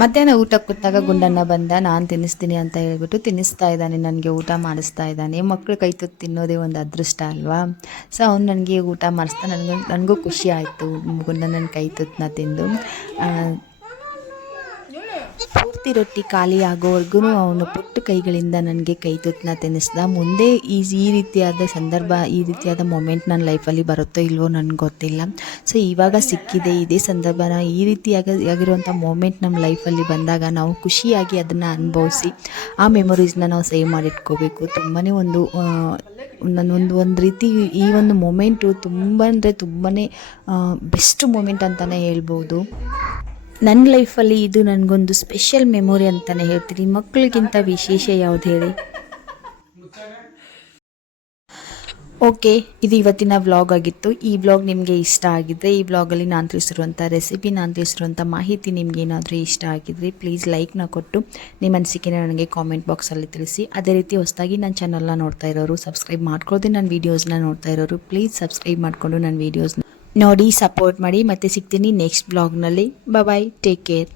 Speaker 2: ಮಧ್ಯಾಹ್ನ ಊಟ ಕೂತಾಗ ಗುಂಡಣ್ಣ ಬಂದ, ನಾನು ತಿನ್ನಿಸ್ತೀನಿ ಅಂತ ಹೇಳ್ಬಿಟ್ಟು ತಿನ್ನಿಸ್ತಾ ಇದ್ದಾನೆ, ನನಗೆ ಊಟ ಮಾಡಿಸ್ತಾ ಇದ್ದಾನೆ. ಮಕ್ಕಳು ಕೈ ತುತ್ತು ತಿನ್ನೋದೇ ಒಂದು ಅದೃಷ್ಟ ಅಲ್ವಾ? ಸೊ ಅವ್ನು ನನಗೆ ಊಟ ಮಾಡಿಸ್ತಾ, ನನಗೆ, ನನಗೂ ಖುಷಿ ಆಯಿತು. ಗುಂಡಣ್ಣನ ಕೈ ತುತ್ತನ್ನ ತಿಂದು. ಪೂರ್ತಿ ರೊಟ್ಟಿ ಖಾಲಿ ಆಗೋವರೆಗೂ ಅವನು ಪುಟ್ಟ ಕೈಗಳಿಂದ ನನಗೆ ಕೈ ತುತ್ತನ್ನ ತಿನ್ನಿಸ್ದ. ಮುಂದೆ ಈ ಈ ರೀತಿಯಾದ ಸಂದರ್ಭ, ಈ ರೀತಿಯಾದ ಮೊಮೆಂಟ್ ನನ್ನ ಲೈಫಲ್ಲಿ ಬರುತ್ತೋ ಇಲ್ವೋ ನನಗೆ ಗೊತ್ತಿಲ್ಲ. ಸೊ ಇವಾಗ ಸಿಕ್ಕಿದೆ. ಇದೇ ಸಂದರ್ಭನ ಈ ರೀತಿಯಾಗಿ ಆಗಿರುವಂಥ ಮೊಮೆಂಟ್ ನಮ್ಮ ಲೈಫಲ್ಲಿ ಬಂದಾಗ ನಾವು ಖುಷಿಯಾಗಿ ಅದನ್ನು ಅನುಭವಿಸಿ, ಆ ಮೆಮೊರೀಸ್ನ ನಾವು ಸೇವ್ ಮಾಡಿಟ್ಕೋಬೇಕು. ತುಂಬಾ ಒಂದು ನನ್ನೊಂದು ಒಂದು ರೀತಿ ಈ ಒಂದು ಮೊಮೆಂಟು ತುಂಬ ಅಂದರೆ ತುಂಬಾ ಬೆಸ್ಟ್ ಮೂಮೆಂಟ್ ಅಂತಲೇ ಹೇಳ್ಬೋದು. ನನ್ನ ಲೈಫಲ್ಲಿ ಇದು ನನಗೊಂದು ಸ್ಪೆಷಲ್ ಮೆಮೊರಿ ಅಂತಲೇ ಹೇಳ್ತೀನಿ. ಮಕ್ಕಳಿಗಿಂತ ವಿಶೇಷ ಯಾವುದು ಹೇಳಿ? ಓಕೆ, ಇದು ಇವತ್ತಿನ ವ್ಲಾಗ್ ಆಗಿತ್ತು. ಈ ವ್ಲಾಗ್ ನಿಮಗೆ ಇಷ್ಟ ಆಗಿದ್ದರೆ ಈ ವ್ಲಾಗಲ್ಲಿ ನಾನು ತಿಳಿಸಿರುವಂಥ ರೆಸಿಪಿ ನಾನು ತಿಳಿಸಿರುವಂಥ ಮಾಹಿತಿ ನಿಮ್ಗೆ ಏನಾದರೂ ಇಷ್ಟ ಆಗಿದ್ರೆ ಪ್ಲೀಸ್ ಲೈಕ್ನ ಕೊಟ್ಟು ನಿಮ್ಮ ಅನಿಸಿಕೆನ ನನಗೆ ಕಾಮೆಂಟ್ ಬಾಕ್ಸಲ್ಲಿ ತಿಳಿಸಿ. ಅದೇ ರೀತಿ ಹೊಸದಾಗಿ ನನ್ನ ಚಾನಲ್ನ ನೋಡ್ತಾ ಇರೋರು ಸಬ್ಸ್ಕ್ರೈಬ್ ಮಾಡ್ಕೊಳ್ಳೋದೇ ನನ್ನ ವೀಡಿಯೋಸ್ನ ನೋಡ್ತಾ ಇರೋರು ಪ್ಲೀಸ್ ಸಬ್ಸ್ಕ್ರೈಬ್ ಮಾಡಿಕೊಂಡು ನನ್ನ ವೀಡಿಯೋಸ್ನ ನೋಡಿ ಸಪೋರ್ಟ್ ಮಾಡಿ ಮತ್ತೆ ಸಿಗ್ತೀನಿ ನೆಕ್ಸ್ಟ್ ಬ್ಲಾಗ್ನಲ್ಲಿ ಬಾಯ್ ಟೇಕ್ ಕೇರ್